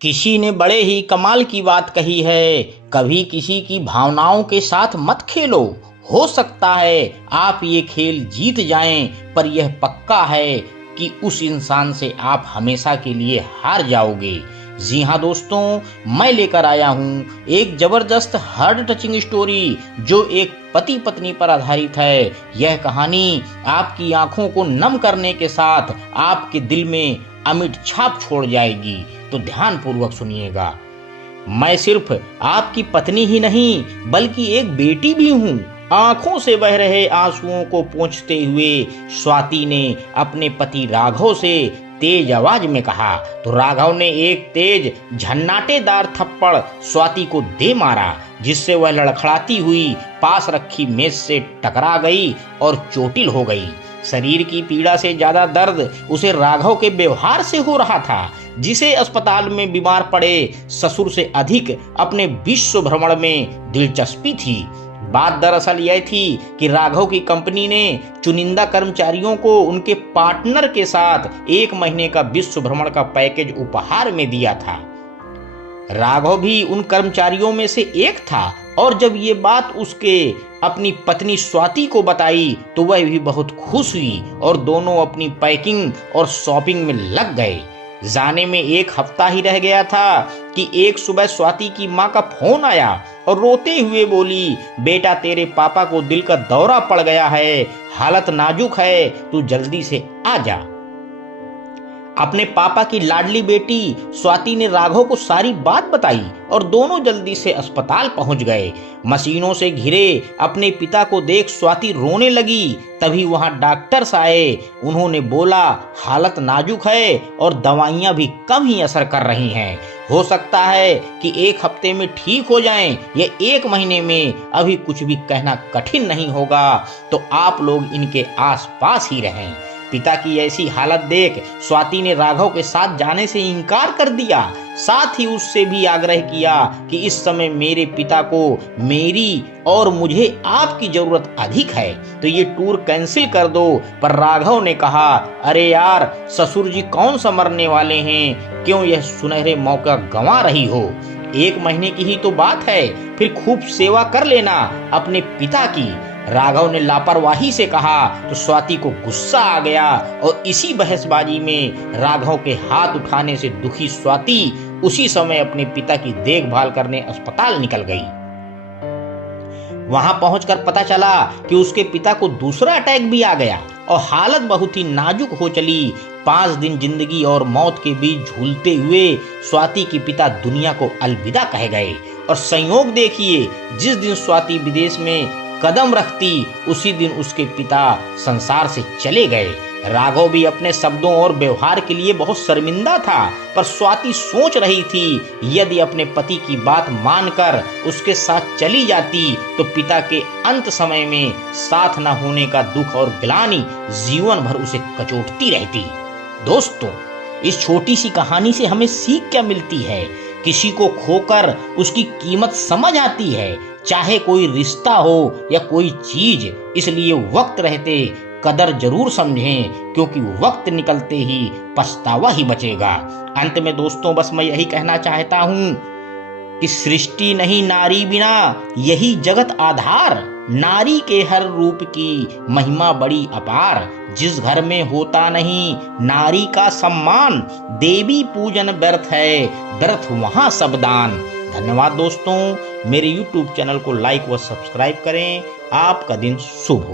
किसी ने बड़े ही कमाल की बात कही है, कभी किसी की भावनाओं के साथ मत खेलो। हो सकता है आप ये खेल जीत जाएं, पर यह पक्का है कि उस इंसान से आप हमेशा के लिए हार जाओगे। जी हाँ दोस्तों, मैं लेकर आया हूँ एक जबरदस्त हार्ट टचिंग स्टोरी जो एक पति पत्नी पर आधारित है। यह कहानी आपकी आंखों को नम करने के साथ आपके दिल में अमिट छाप छोड़ जाएगी। तो ध्यान पूर्वक सुनिएगा। मैं सिर्फ आपकी पत्नी ही नहीं बल्कि एक बेटी भी हूँ। आंखों से बह रहे आंसुओं को पोंछते हुए स्वाति ने अपने पति राघव से तेज आवाज में कहा। तो राघव ने एक तेज झन्नाटेदार थप्पड़ स्वाति को दे मारा, जिससे वह लड़खड़ाती हुई पास रखी मेज से टकरा गई और चोटिल हो गई। शरीर की पीड़ा से ज्यादा दर्द उसे राघव के व्यवहार से हो रहा था, जिसे अस्पताल में बीमार पड़े ससुर से अधिक अपने विश्व भ्रमण में दिलचस्पी थी। बात दरअसल यह थी कि राघव की कंपनी ने चुनिंदा कर्मचारियों को उनके पार्टनर के साथ 1 महीने का विश्व भ्रमण का पैकेज उपहार में दिया था। राघव भी उन कर्मचारियों में से एक था, और जब ये बात उसके अपनी पत्नी स्वाति को बताई तो वह भी बहुत खुश हुई और दोनों अपनी पैकिंग और शॉपिंग में लग गए। जाने में 1 हफ्ता ही रह गया था कि एक सुबह स्वाति की माँ का फोन आया और रोते हुए बोली, बेटा तेरे पापा को दिल का दौरा पड़ गया है, हालत नाजुक है, तू जल्दी से आ जा। अपने पापा की लाडली बेटी स्वाति ने राघव को सारी बात बताई और दोनों जल्दी से अस्पताल पहुंच गए। मशीनों से घिरे अपने पिता को देख स्वाति रोने लगी। तभी वहां डॉक्टर्स आए। उन्होंने बोला, हालत नाजुक है और दवाइयां भी कम ही असर कर रही हैं। हो सकता है कि 1 हफ्ते में ठीक हो जाएं या 1 महीने में, अभी कुछ भी कहना कठिन नहीं होगा, तो आप लोग इनके आसपास ही रहें। पिता की ऐसी हालत देख स्वाति ने राघव के साथ जाने से इनकार कर दिया। साथ ही उससे भी आग्रह किया कि इस समय मेरे पिता को मेरी और मुझे आपकी जरूरत अधिक है, तो ये टूर कैंसिल कर दो। पर राघव ने कहा, अरे यार, ससुर जी कौन सा मरने वाले हैं, क्यों यह सुनहरे मौका गंवा रही हो। 1 महीने की ही तो बात है, फिर खूब सेवा कर लेना अपने पिता की। राघव ने लापरवाही से कहा तो स्वाति को गुस्सा आ गया और इसी बहसबाजी में राघव के हाथ उठाने से दुखी स्वाति उसी समय अपने पिता की देखभाल करने अस्पताल निकल गई। वहां पहुंचकर पता चला कि उसके पिता को दूसरा अटैक भी आ गया और हालत बहुत ही नाजुक हो चली। 5 दिन जिंदगी और मौत के बीच झूलते हुए स्वाति के पिता दुनिया को अलविदा कह गए। और संयोग देखिए, जिस दिन स्वाति विदेश में कदम रखती उसी दिन उसके पिता संसार से चले गए। राघव भी अपने शब्दों और व्यवहार के लिए बहुत शर्मिंदा था, पर स्वाति सोच रही थी यदि अपने पति की बात मानकर उसके साथ चली जाती तो पिता के अंत समय में साथ न होने का दुख और ग्लानि जीवन भर उसे कचोटती रहती। दोस्तों, इस छोटी सी कहानी से हमें सीख क्या मिलती है? किसी को खोकर उसकी कीमत समझ आती है, चाहे कोई रिश्ता हो या कोई चीज। इसलिए वक्त रहते कदर जरूर समझें, क्योंकि वक्त निकलते ही पछतावा ही बचेगा। अंत में दोस्तों, बस मैं यही कहना चाहता हूँ कि सृष्टि नहीं नारी बिना, यही जगत आधार। नारी के हर रूप की महिमा बड़ी अपार। जिस घर में होता नहीं नारी का सम्मान, देवी पूजन व्यर्थ है, व्यर्थ वहां सब दान। धन्यवाद दोस्तों, मेरे YouTube चैनल को लाइक व सब्सक्राइब करें। आपका दिन शुभ हो।